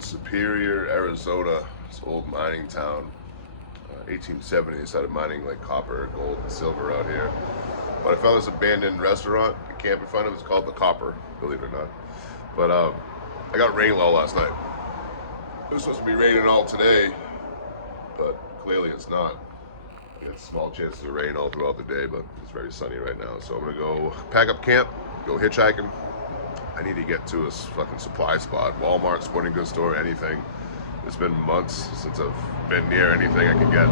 in Superior, Arizona. It's an old mining town. 1870, they started mining like copper, gold, and silver out here. But I found this abandoned restaurant. You can't find it. It's called the Copper, believe it or not. But I got rain all last night. It was supposed to be raining all today, but clearly it's not. It's small chances of rain all throughout the day, but it's very sunny right now. So I'm gonna go pack up camp, go hitchhiking. I need to get to a fucking supply spot, Walmart, sporting goods store, anything. It's been months since I've been near anything I can get,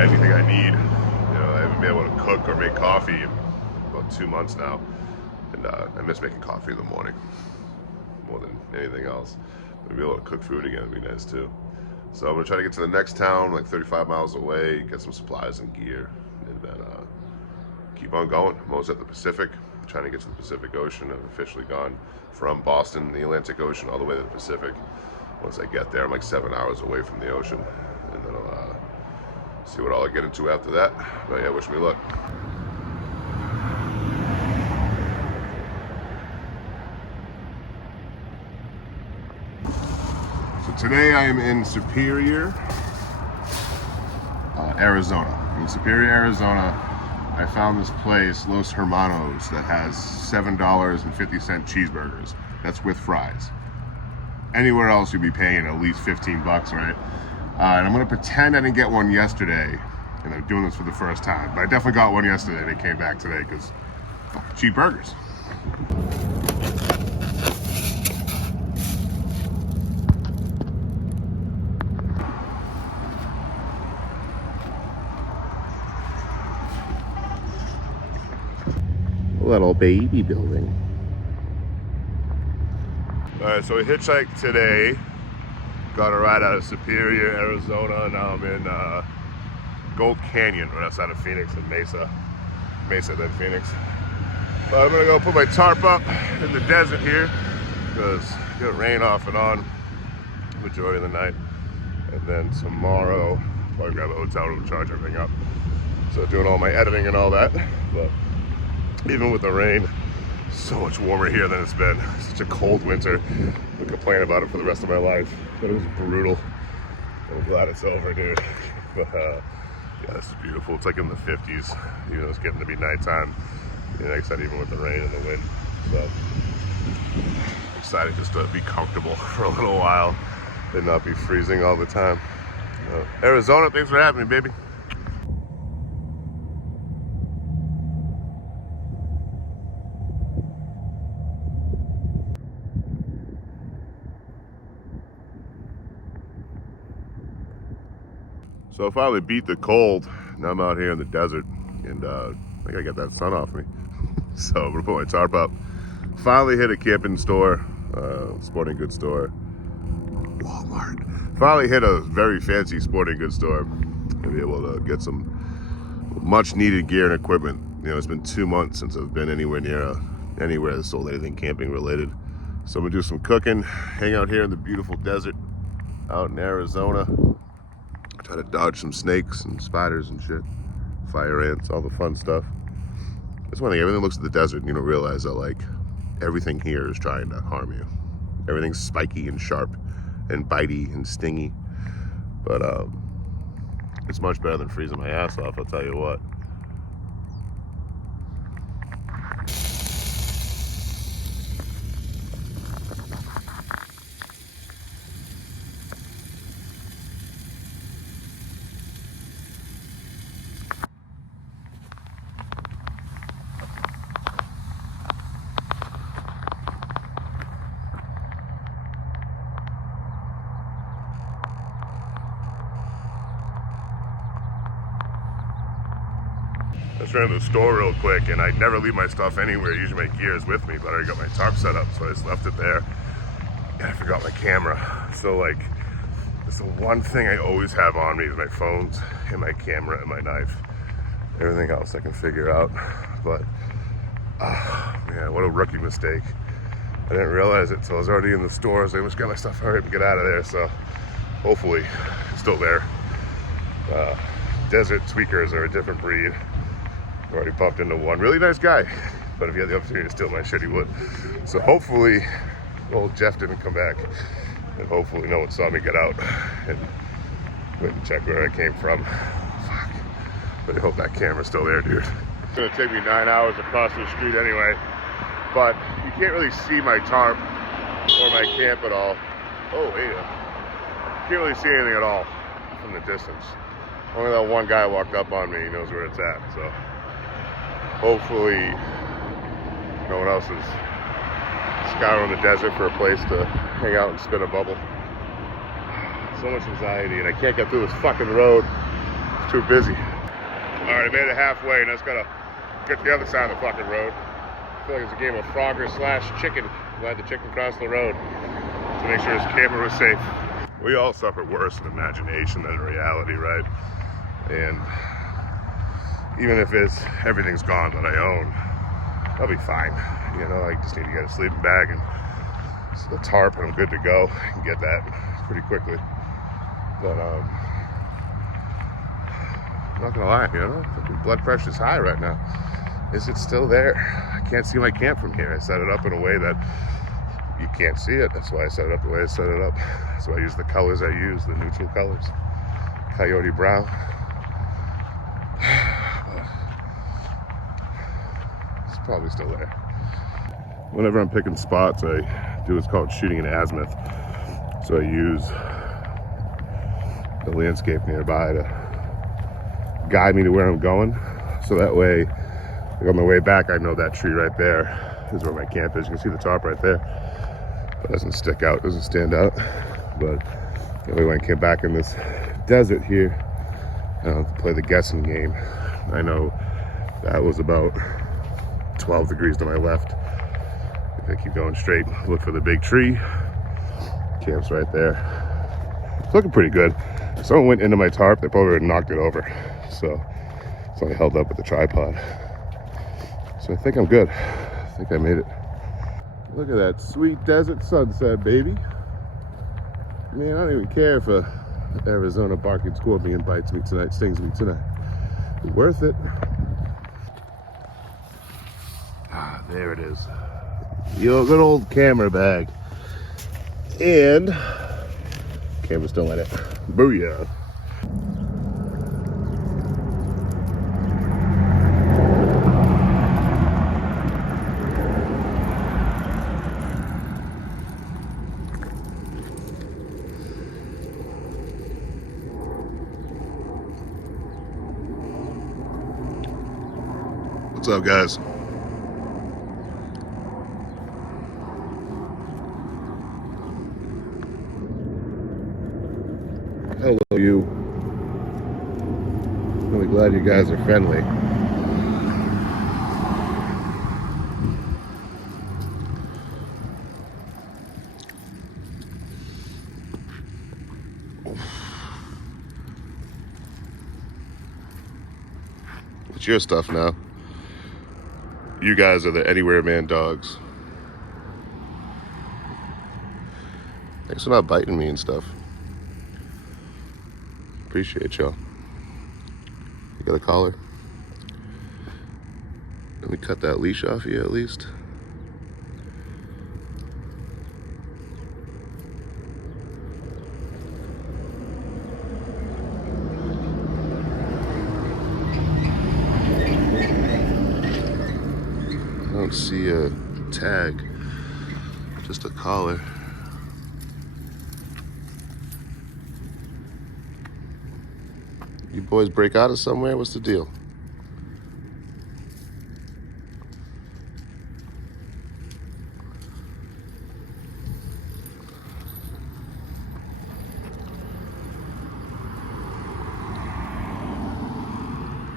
anything I need. I haven't been able to cook or make coffee in about 2 months now. And I miss making coffee in the morning more than anything else. But to be able to cook food again would be nice too. So I'm gonna try to get to the next town, like 35 miles away, get some supplies and gear, and then keep on going. I'm almost at the Pacific, trying to get to the Pacific Ocean. I've officially gone from Boston, the Atlantic Ocean, all the way to the Pacific. Once I get there, I'm like 7 hours away from the ocean, and then I'll see what all I get into after that. But yeah, wish me luck. Today I am in Superior, Arizona. In Superior, Arizona, I found this place, Los Hermanos, that has $7.50 cheeseburgers. That's with fries. Anywhere else you'd be paying at least 15 bucks, right? And I'm gonna pretend I didn't get one yesterday, and I'm doing this for the first time. But I definitely got one yesterday. They came back today because cheap burgers. Little baby building. Alright, so we hitchhiked today. Got a ride out of Superior, Arizona. Now I'm in Gold Canyon, right outside of Phoenix, and Mesa, then Phoenix. But I'm gonna go put my tarp up in the desert here because it's gonna rain off and on the majority of the night. And then tomorrow, probably grab a hotel room, charge everything up. So doing all my editing and all that. But even with the rain, so much warmer here than it's been. Such a cold winter. I'll complain about it for the rest of my life. But it was brutal. I'm glad it's over, dude. But yeah, this is beautiful. It's like in the 50s. Even though it's getting to be nighttime. Like I said, even with the rain and the wind. So excited just to be comfortable for a little while and not be freezing all the time. Arizona, thanks for having me, baby. So I finally beat the cold. Now I'm out here in the desert, and I think I got that sun off me. So I'm gonna put my tarp up. Finally hit a camping store, sporting goods store, Walmart. Finally hit a very fancy sporting goods store and be able to get some much needed gear and equipment. It's been 2 months since I've been anywhere that sold anything camping related. So I'm gonna do some cooking, hang out here in the beautiful desert out in Arizona. Try to dodge some snakes and spiders and shit, fire ants, all the fun stuff. That's one thing, everything looks at the desert and you don't realize that like everything here is trying to harm you. Everything's spiky and sharp and bitey and stingy. But it's much better than freezing my ass off, I'll tell you what. I just ran to the store real quick, and I never leave my stuff anywhere. Usually my gear is with me, but I already got my tarp set up, so I just left it there. And I forgot my camera. So like, it's the one thing I always have on me is my phones and my camera and my knife. Everything else I can figure out. But, man, what a rookie mistake. I didn't realize it until I was already in the store, so I just got my stuff hurry up and get out of there. So hopefully it's still there. Desert tweakers are a different breed. I've already bumped into one really nice guy, but if he had the opportunity to steal my shit, he would. So hopefully old Jeff didn't come back And hopefully no one saw me get out and went and check where I came from. Fuck. But I hope that camera's still there, dude. It's gonna take me 9 hours across the street anyway, but you can't really see my tarp or my camp at all. Oh, hey. Can't really see anything at all from the distance. Only that one guy walked up on me, he knows where it's at, so hopefully no one else is scouring the desert for a place to hang out and spin a bubble. So much anxiety, and I can't get through this fucking road. It's too busy. Alright, I made it halfway, and I just gotta get to the other side of the fucking road. I feel like it's a game of Frogger / chicken. Glad the chicken crossed the road to make sure his camera was safe. We all suffer worse in imagination than in reality, right? And even if everything's gone that I own, I'll be fine. You know, I just need to get a sleeping bag and a tarp, and I'm good to go. I can get that pretty quickly. But I'm not gonna lie, you know, blood pressure's high right now. Is it still there? I can't see my camp from here. I set it up in a way that you can't see it. That's why I set it up the way I set it up. That's why I use the colors I use, the neutral colors. Coyote brown. It's probably still there. Whenever I'm picking spots, I do what's called shooting an azimuth. So I use the landscape nearby to guide me to where I'm going. So that way, like on the way back, I know that tree right there is where my camp is. You can see the top right there. It doesn't stick out, doesn't stand out. But anyway, when I came back in this desert here, I don't have to play the guessing game. I know that was about 12 degrees to my left. If I keep going straight, look for the big tree. Camp's right there. It's looking pretty good. If someone went into my tarp, they probably would have knocked it over. So it's only held up with the tripod. So I think I'm good. I think I made it. Look at that sweet desert sunset, baby. Man, I don't even care if a Arizona barking scorpion bites me tonight, stings me tonight. It's worth it. Ah, there it is. Your good old camera bag. And camera's still in it. Booyah. What's up, guys? Hello, you. Really glad you guys are friendly. It's your stuff now. You guys are the Anywhere Man dogs. Thanks for not biting me and stuff. Appreciate y'all. You got a collar? Let me cut that leash off you at least. I don't see a tag, just a collar. You boys break out of somewhere? What's the deal?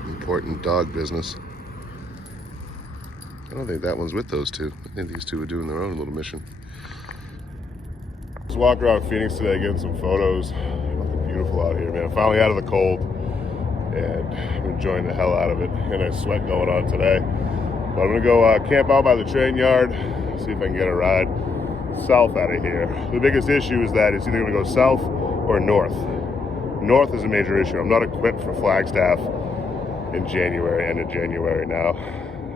Important dog business. I don't think that one's with those two. I think these two are doing their own little mission. Just walked around Phoenix today getting some photos. Looking beautiful out here, man. Finally out of the cold. And I'm enjoying the hell out of it. And I sweat going on today. But I'm gonna go camp out by the train yard, see if I can get a ride south out of here. The biggest issue is that it's either gonna go south or north. North is a major issue. I'm not equipped for Flagstaff in January, end of January now.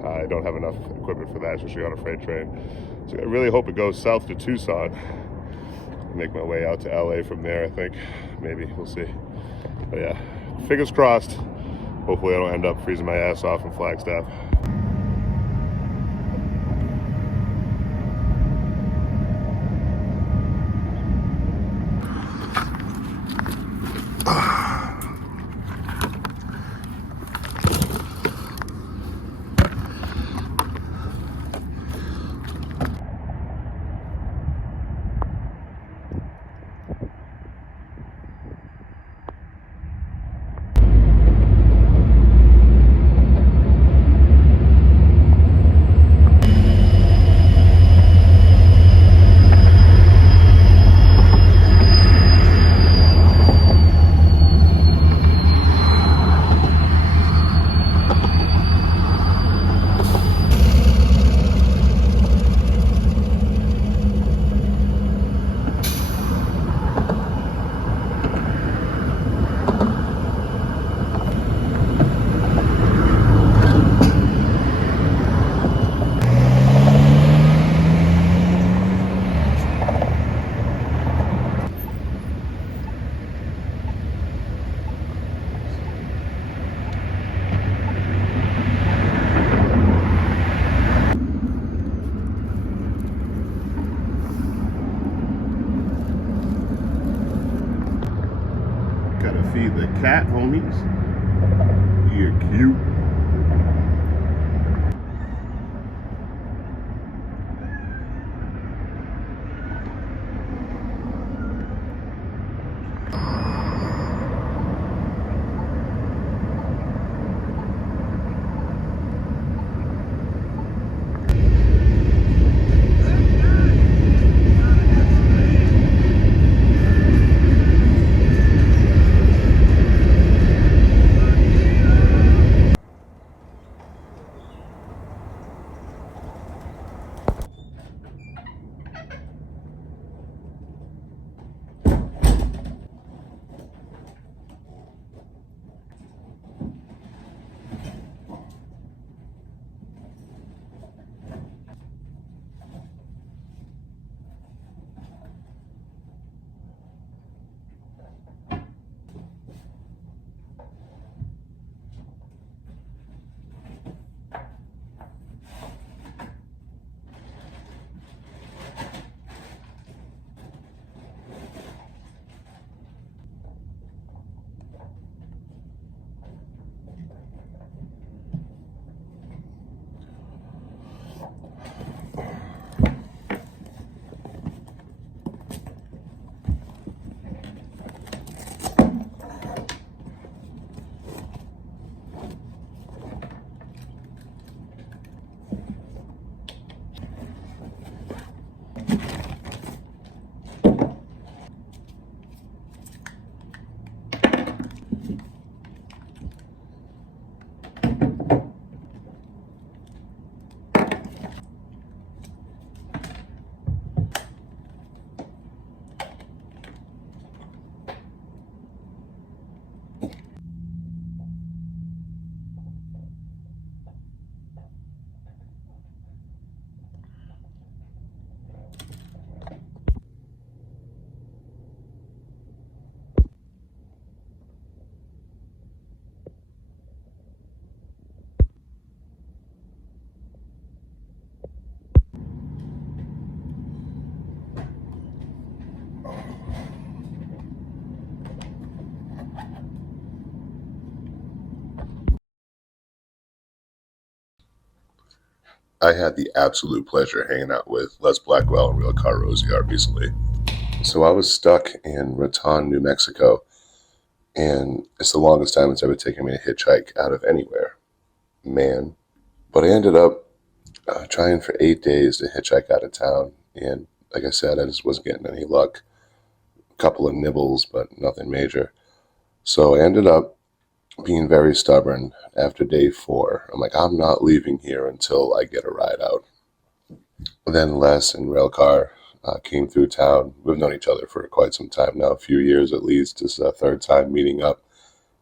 I don't have enough equipment for that, especially on a freight train. So I really hope it goes south to Tucson. make my way out to LA from there, I think. Maybe, we'll see. But yeah, fingers crossed. Hopefully I don't end up freezing my ass off in Flagstaff. Gotta feed the cat, homies. You're cute. I had the absolute pleasure hanging out with Les Blackwell and Real Car Rosier recently. So I was stuck in Raton, New Mexico, and it's the longest time it's ever taken me to hitchhike out of anywhere. Man. But I ended up trying for 8 days to hitchhike out of town, and like I said, I just wasn't getting any luck. A couple of nibbles, but nothing major. So I ended up being very stubborn after day 4. I'm like, I'm not leaving here until I get a ride out. Then Les and Railcar came through town. We've known each other for quite some time now, a few years at least. This is our third time meeting up,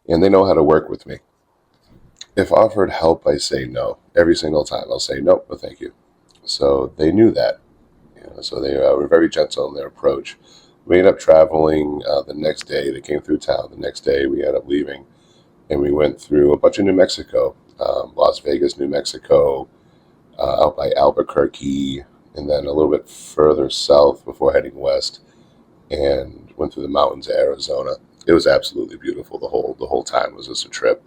and they know how to work with me. If offered help, I say no. Every single time I'll say no, thank you. So they knew that. So they were very gentle in their approach. We ended up traveling the next day. They came through town. The next day we ended up leaving, and we went through a bunch of New Mexico, Las Vegas, New Mexico, out by Albuquerque, and then a little bit further south before heading west, and went through the mountains of Arizona. It was absolutely beautiful. The whole time was just a trip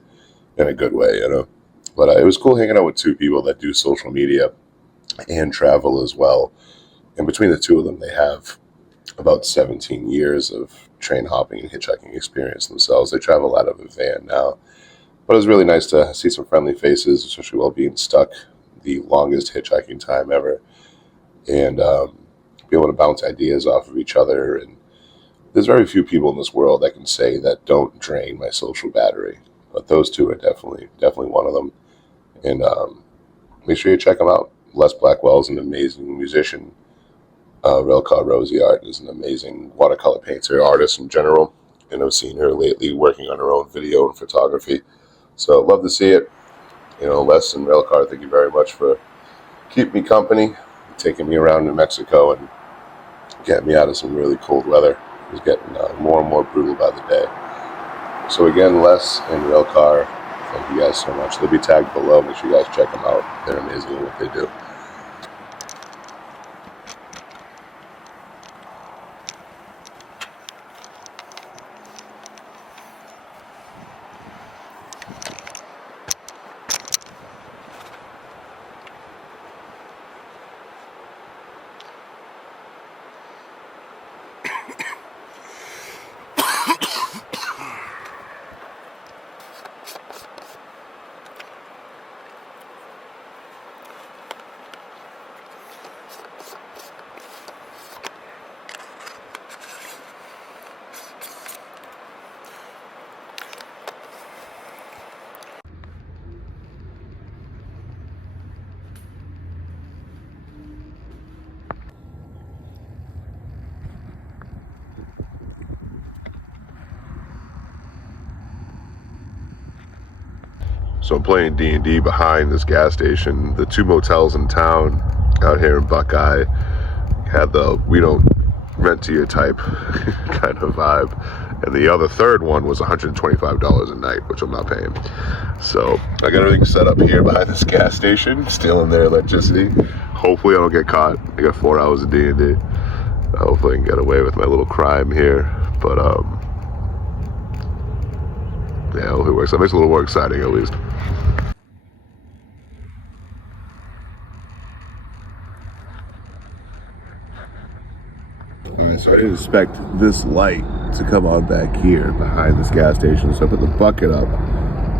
in a good way, you know. But it was cool hanging out with two people that do social media and travel as well. And between the two of them, they have about 17 years of train hopping and hitchhiking experience themselves. They travel out of a van now. But it was really nice to see some friendly faces, especially while being stuck the longest hitchhiking time ever, and be able to bounce ideas off of each other. And there's very few people in this world that can say that don't drain my social battery, but those two are definitely one of them. And make sure you check them out. Les Blackwell's an amazing musician. Railcar Rosie Art is an amazing watercolor painter, artist in general, and I've seen her lately working on her own video and photography. So love to see it. You know, Les and Railcar, thank you very much for keeping me company, taking me around New Mexico, and getting me out of some really cold weather. It was getting more and more brutal by the day. So again, Les and Railcar, thank you guys so much. They'll be tagged below. Make sure you guys check them out. They're amazing at what they do. So I'm playing D&D behind this gas station. The two motels in town out here in Buckeye had the we don't rent to your type kind of vibe. And the other third one was $125 a night, which I'm not paying. So I got everything set up here behind this gas station, stealing their electricity. Hopefully I don't get caught. I got 4 hours of D&D. Hopefully I can get away with my little crime here. But yeah, hopefully it works. That makes it a little more exciting at least. So I didn't expect this light to come on back here behind this gas station, so I put the bucket up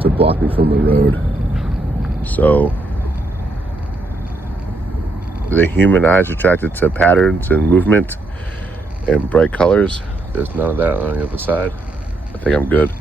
to block me from the road. So the human eye is attracted to patterns and movement and bright colors. There's none of that on the other side. I think I'm good.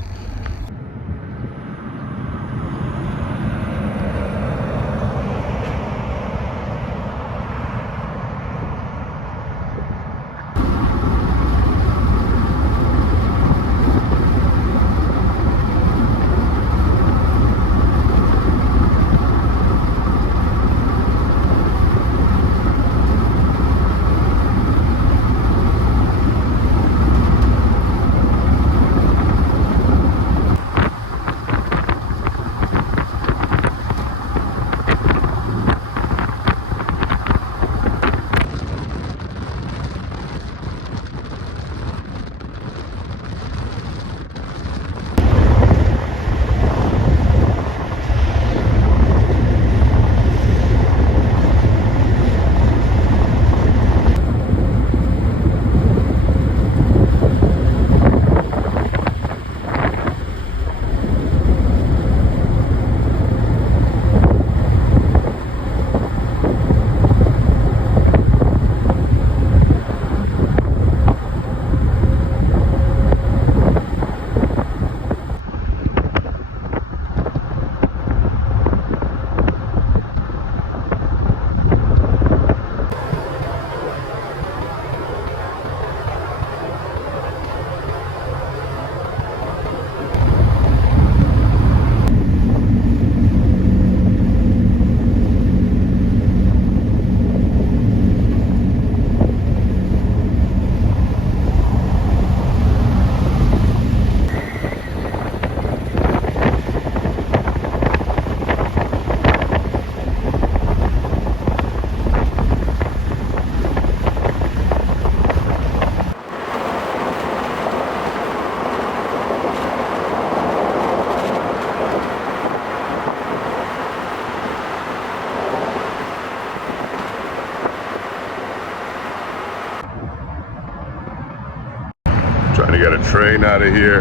Trying to get a train out of here,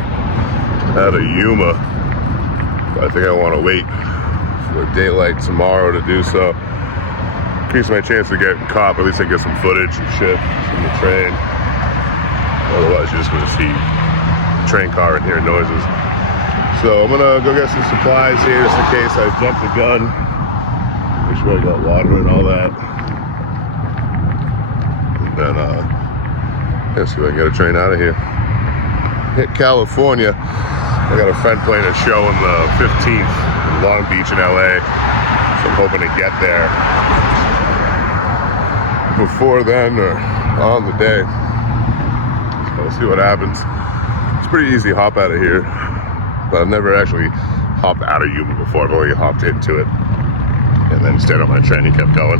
out of Yuma. But I think I want to wait for daylight tomorrow to do so. Increase my chance of getting caught, but at least I get some footage and shit from the train. Otherwise, you're just gonna see a train car and hear noises. So I'm gonna go get some supplies here just in case I jump the gun. Make sure I got water and all that. And then let's see if I can get a train out of here. Hit California. I got a friend playing a show on the 15th in Long Beach in LA. So I'm hoping to get there before then or on the day. So we'll see what happens. It's pretty easy to hop out of here, but I've never actually hopped out of Yuma before. I've only hopped into it and then stayed on my train and kept going.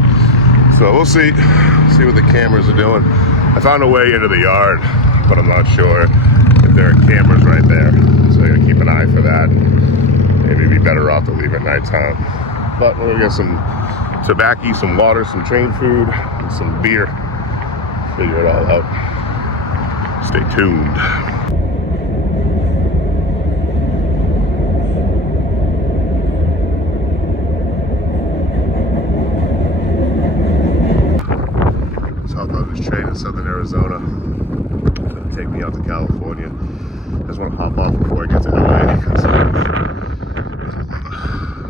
So we'll see what the cameras are doing. I found a way into the yard, but I'm not sure if there are cameras right there. So I gotta keep an eye for that. Maybe it'd be better off to leave at nighttime. But we're gonna get some tobacco, some water, some train food, and some beer. Figure it all out. Stay tuned. Train in southern Arizona. It's gonna take me out to California. I just want to hop off before I get to LA because there's a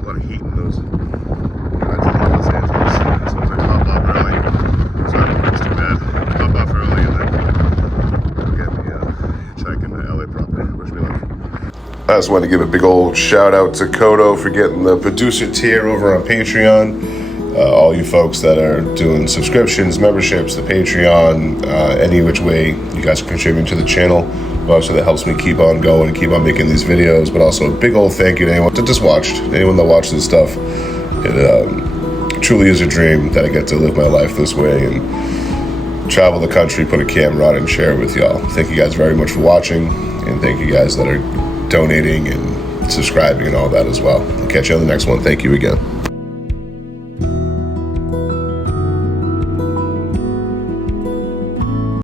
lot of heat in those guys in Los Angeles. So I hop off early. So it's too bad. Hop off early and then get me hitchhiking to LA proper. Wish me luck. I just want to give a big old shout out to Kodo for getting the producer tier over on Patreon. All you folks that are doing subscriptions, memberships, the Patreon, any which way you guys are contributing to the channel. Obviously, that helps me keep on going and keep on making these videos. But also a big old thank you to anyone that just watched, anyone that watched this stuff. It truly is a dream that I get to live my life this way and travel the country, put a camera on, and share it with y'all. Thank you guys very much for watching, and thank you guys that are donating and subscribing and all that as well. I'll catch you on the next one. Thank you again.